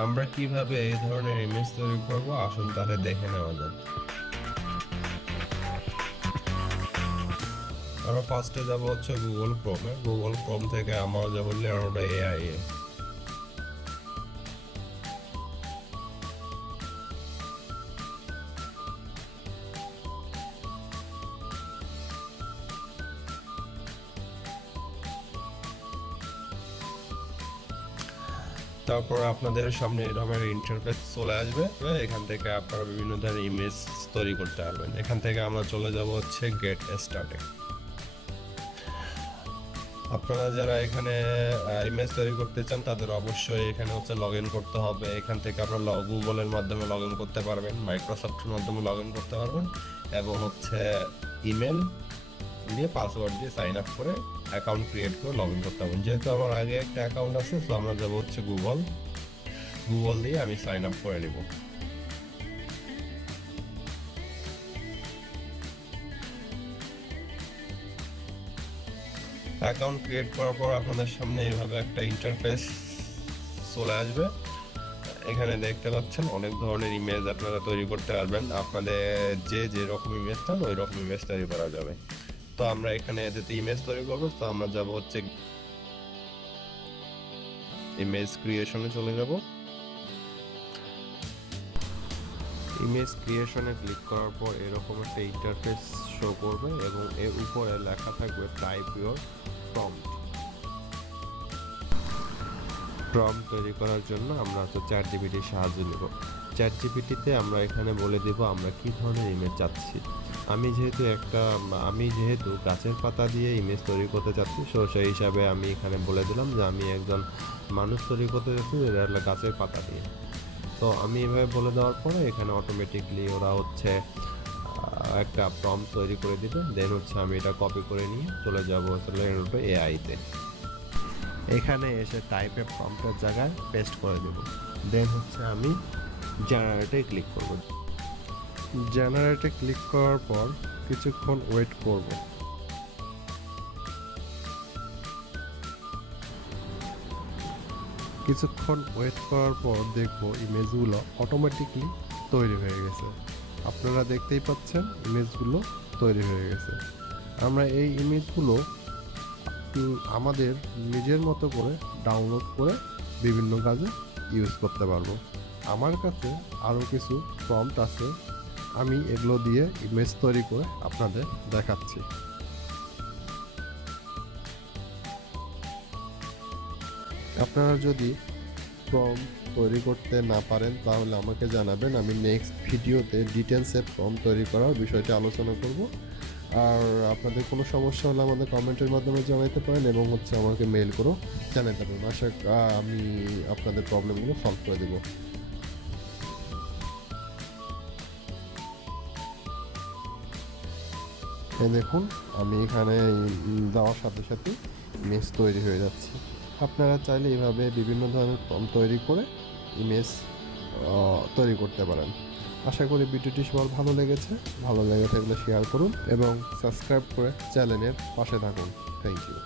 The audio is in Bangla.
আমরা কিভাবে এই ধরনের ইমেজ তৈরি করব আসুন তাহলে দেখে নেওয়া যাক। আমরা ফার্স্টে যাব হচ্ছে গুগল ক্রোম থেকে আমরা যাব লেনোভো এআই এ। তারপর আপনাদের সামনে এরকম ইন্টারফেস চলে আসবে, এখান থেকে আপনারা বিভিন্ন ধরনের ইমেজ তৈরি করতে পারবেন। এখান থেকে আমরা চলে যাব হচ্ছে গেট স্টার্টে। আপনারা যারা এখানে ইমেজ তৈরি করতে চান তাদের অবশ্যই এখানে হচ্ছে লগ ইন করতে হবে। এখান থেকে আপনারা গুগলের মাধ্যমে লগ ইন করতে পারবেন, মাইক্রোসফটের মাধ্যমে লগ ইন করতে পারবেন, এবং হচ্ছে ইমেল দিয়ে পাসওয়ার্ড দিয়ে সাইন আপ করে অ্যাকাউন্ট ক্রিয়েট করে লগ ইন করতে পারবেন। যেহেতু আমার আগে একটা অ্যাকাউন্ট আছে, তো আমরা যাবো হচ্ছে গুগল দিয়ে আমি সাইন আপ করে নিব। অ্যাকাউন্ট ক্রিয়েট করার পর আপনাদের সামনে এইভাবে একটা ইন্টারফেস চলে আসবে। এখানে দেখতে পাচ্ছেন অনেক ধরনের ইমেজ আপনারা তৈরি করতে পারবেন। আপনাদের যে রকম ইমেজ চান ওই রকম ইমেজ তৈরি করা যাবে। তো আমরা এখানে যেতে ইমেজ তৈরি করবো, তো আমরা যাব হচ্ছে ইমেজ ক্রিয়েশনে চলে যাব। ইমেজ ক্রিয়েশনে ক্লিক করার পর এরকম একটা ইন্টারফেস শো করবে এবং এর উপরে লেখা থাকবে টাইপ ইউর প্রম্পট। প্রম্পট তৈরি করার জন্য আমরা হচ্ছে চ্যাটজিপিটির সাহায্য নেব। চ্যাটজিপিটিতে আমরা এখানে বলে দেব আমরা কি ধরনের ইমেজ চাচ্ছি। আমি যেহেতু গাছের পাতা দিয়ে ইমেজ তৈরি করতে চাচ্ছি, সেই হিসাবে আমি এখানে বলে দিলাম যে আমি একজন মানুষ তৈরি করতে চাচ্ছি যেটা হলো গাছের পাতা দিয়ে। তো আমি এভাবে বলে দেওয়ার পরে এখানে অটোমেটিকলি ওরা হচ্ছে একটা প্রম্পট তৈরি করে দিবে। দেন হচ্ছে আমি এটা কপি করে নিয়ে চলে যাব লেনোভো এআইতে। এখানে এসে টাইপে প্রম্পটের জায়গায় পেস্ট করে দেব। দেন হচ্ছে আমি জেনারেটে ক্লিক করব। জেনারেটে ক্লিক করার পর কিছুক্ষণ ওয়েট করব। কিছুক্ষণ ওয়েট করার পর দেখব ইমেজগুলো অটোমেটিকলি তৈরি হয়ে গেছে। আপনারা দেখতেই পাচ্ছেন ইমেজগুলো তৈরি হয়ে গেছে। আমরা এই ইমেজগুলো আমাদের নিজের মতো করে ডাউনলোড করে বিভিন্ন কাজে ইউজ করতে পারবো। আমার কাছে আরও কিছু প্রম্পট আছে, আমি এগুলো দিয়ে ইমেজ তৈরি করে আপনাদের দেখাচ্ছি। আপনারা যদি প্রম্পট তৈরি করতে না পারেন তাহলে আমাকে জানাবেন, আমি নেক্সট ভিডিওতে ডিটেলসে প্রম্পট তৈরি করার বিষয়টি আলোচনা করব। আর আপনাদের কোনো সমস্যা হলে আমাদের কমেন্টের মাধ্যমে জানাতে পারেন এবং হচ্ছে আমাকে মেইল করেও জানাতে পারেন। আমি আপনাদের প্রবলেমগুলো সলভ করে দেব। দেখুন আমি এখানে দেওয়ার সাথে সাথে ইমেজ তৈরি হয়ে যাচ্ছে। আপনারা চাইলে এইভাবে বিভিন্ন ধরনের প্রম্পট তৈরি করে ইমেজ তৈরি করতে পারেন। আশা করি ভিডিওটি সবার ভালো লেগেছে। ভালো লেগে থাকলে শেয়ার করুন এবং সাবস্ক্রাইব করে চ্যানেলের পাশে থাকুন। Thank you.